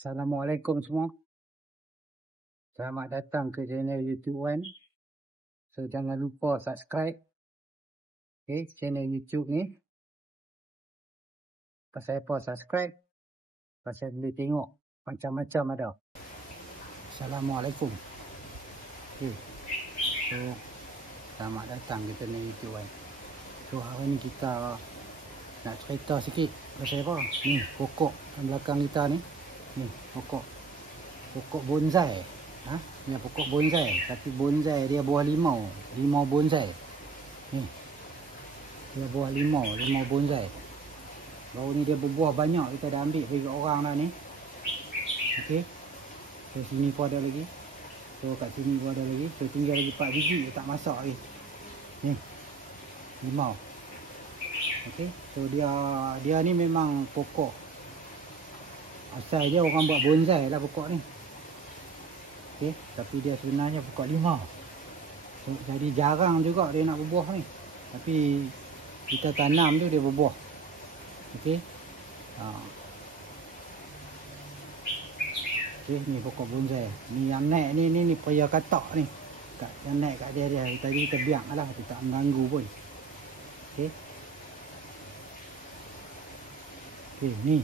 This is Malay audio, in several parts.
Assalamualaikum semua. Selamat datang ke channel YouTube Wan. So jangan lupa subscribe channel YouTube ni. Pasal apa subscribe? Pasal boleh tengok macam-macam ada. Assalamualaikum. So selamat datang ke channel YouTube Wan. So hari ni kita nak cerita sikit pasal apa? Ni pokok belakang kita ni. Ni pokok bonsai. Ni pokok bonsai, tapi bonsai dia buah limau bonsai. Ni. Dia buah limau bonsai. Baru ni dia berbuah banyak, kita dah ambil bagi orang dah ni. Okey. So sini pun ada lagi. So kat sini pun ada lagi. So tinggal lagi 4 biji dia tak masak lagi. Ni. Limau. Okey. So dia ni memang pokok. Asal dia orang buat bonsai lah pokok ni. Okey, tapi dia sebenarnya pokok limau. So, jadi jarang juga dia nak berbuah ni. Tapi kita tanam tu dia berbuah. Okey. Okey, ni pokok bonsai. Ni yang naik ni payah katak ni. Yang naik kat dia. Tadi kita biarlah, kita tak mengganggu pun. Okey. Okey, ni.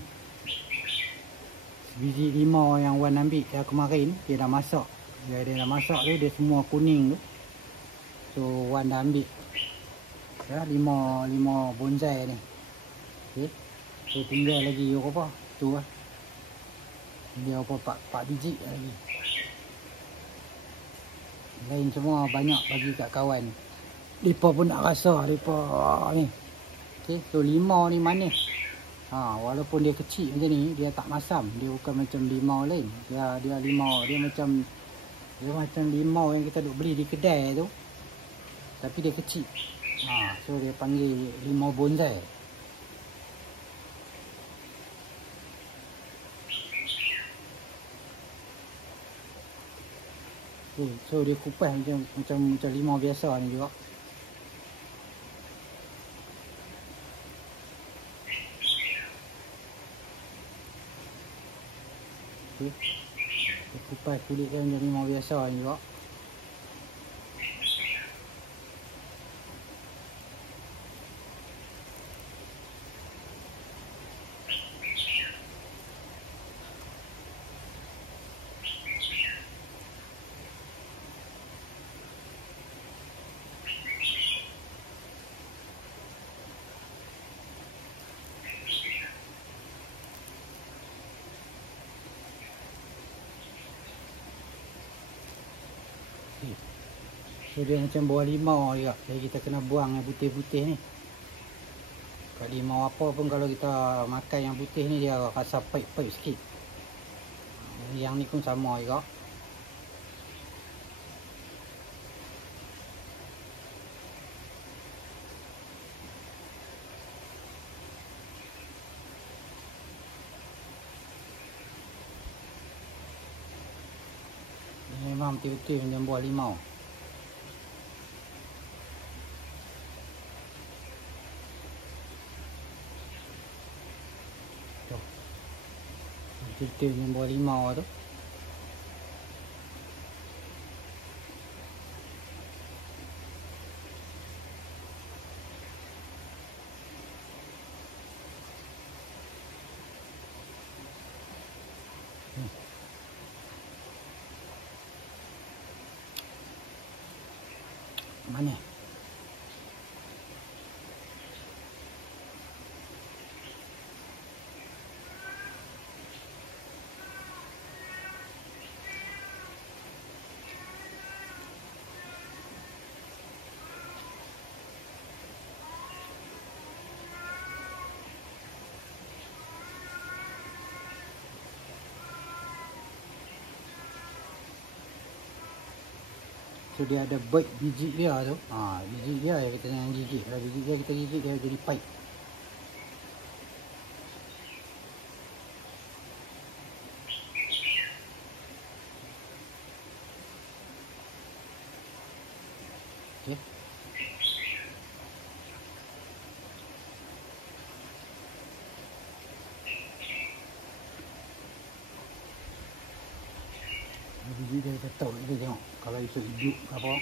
Biji limau yang Wan ambil kemarin, dia dah masak. Dia dah masak tu, dia semua kuning tu. So Wan dah ambil limau bonsai ni. Okey. So tinggal lagi berapa? Tu lah. Tinggal berapa? 4 biji lagi. Lain semua banyak bagi kat kawan. Depa pun nak rasa depa ni. Okey, so limau ni manis. Walaupun dia kecil macam ni, dia tak masam. Dia bukan macam limau lain. Dia limau, dia macam limau yang kita duk beli di kedai tu. Tapi dia kecil. So dia panggil limau bonsai. So dia kupas macam limau biasa ni juga. Okay. Kupas kulit dia macam limau biasa ni juga. So dia macam buah limau juga. Jadi kita kena buang yang putih-putih ni. Kat limau apa pun kalau kita makan yang putih ni dia rasa pahit-pahit sikit. Yang ni pun sama juga. Ini memang betul-betul macam buah limau. Betul-betul macam buah limau tu. Mana? So dia ada biji dia tu. Biji dia kita jangan gigit. Kalau biji dia kita gigit dia jadi pahit. Okey. biji dia tetap kita tengok. Kalau esok hidup ke apa.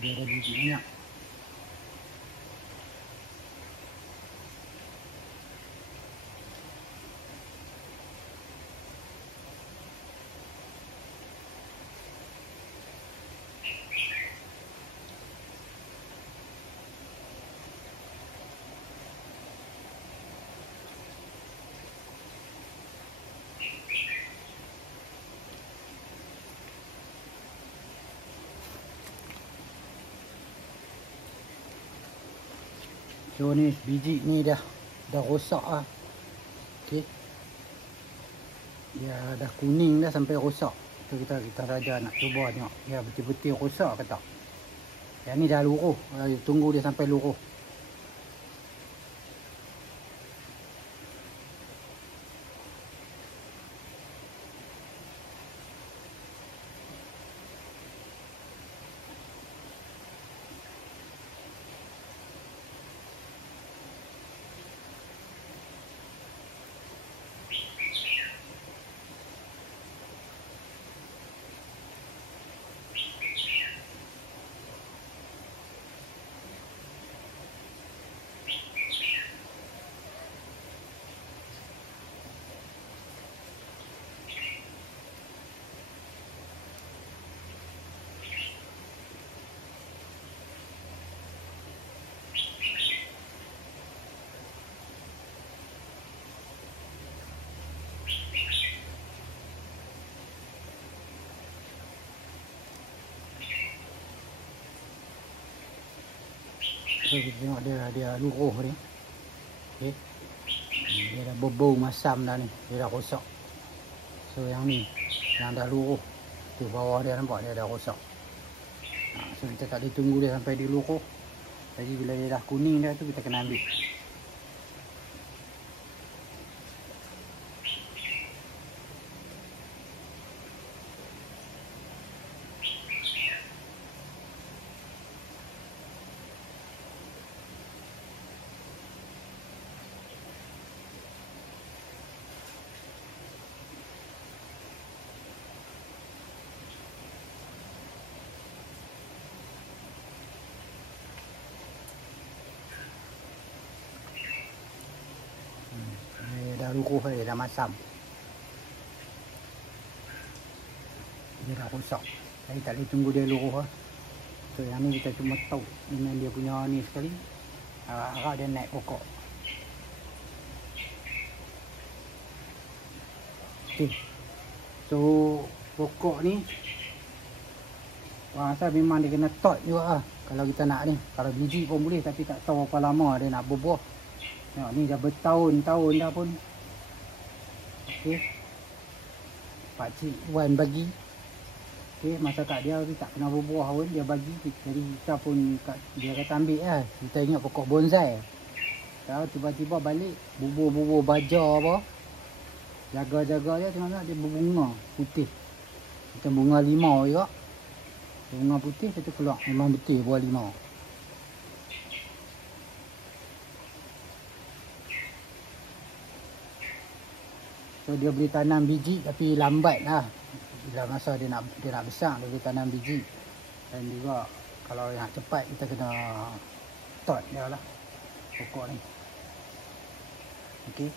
Dia ada biji minyak. So ni biji ni dah rosak lah. Okey. Dia dah kuning dah sampai rosak. Tu kita saja nak cuba tengok. Ya betul-betul rosak ke tak. Yang ni dah luruh. Tunggu dia sampai luruh. So kita tengok dia luruh ni. Okey. Dia dah berbau masam dah ni. Dia dah rosak. So yang ni yang dah luruh. Tu bawah dia nampak dia dah rosak. So kita tak boleh tunggu dia sampai dia luruh. Jadi bila dia dah kuning dah tu kita kena ambil. Dah luruh dia dah masam. Dia dah rosak. Jadi tak boleh tunggu dia luruh lah. So yang ni kita cuma tahu dengan dia punya ni sekali. Harap dia naik pokok. Okay. So pokok ni asal memang dia kena tot juga lah. Kalau kita nak ni. Kalau biji pun boleh tapi tak tahu berapa lama dia nak berbuah. Tengok ni dah bertahun-tahun dah pun. Okey. Pakcik Wan bagi. Okey, masa kat dia tak kena berbuah pun dia bagi. Jadi kita pun dia kata ambil lah. Kita ingat pokok bonsai. Tahu tiba-tiba balik bubur-bubur baja apa. Jaga-jaga dia tengok dia berbunga putih. Macam bunga limau juga. Bunga putih satu keluar. Memang betul buah limau. So dia boleh tanam biji tapi lambat lah. Bila masa dia nak besar dia boleh tanam biji. Dan juga Kalau nak cepat kita kena tot dia lah pokok ni. Okey.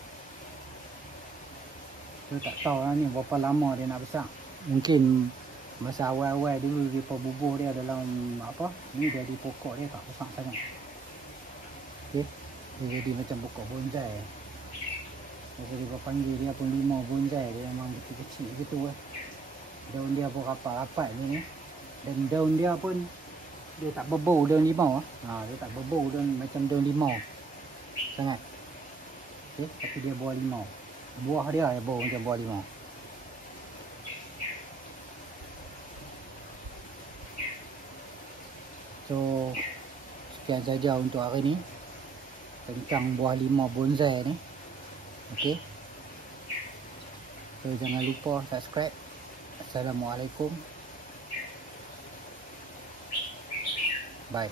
Saya tak tahu lah ni berapa lama dia nak besar. Mungkin masa awal-awal dulu dia bubuh dia dalam apa? Ni dia di pokok dia tak besar sangat. Okey. Dia jadi macam pokok bonsai. Biasa dia panggil dia pun limau bonsai. Dia memang kecil-kecil gitu lah. Daun dia pun rapat-rapat ni. Dan daun dia pun dia tak berbau daun limau ah. Dia tak berbau daun macam daun limau sangat. Okey, tapi dia buah limau. Buah dia bau macam buah limau. So sekian saja untuk hari ni tentang buah limau bonsai ni. Okey. So jangan lupa subscribe. Assalamualaikum. Bye.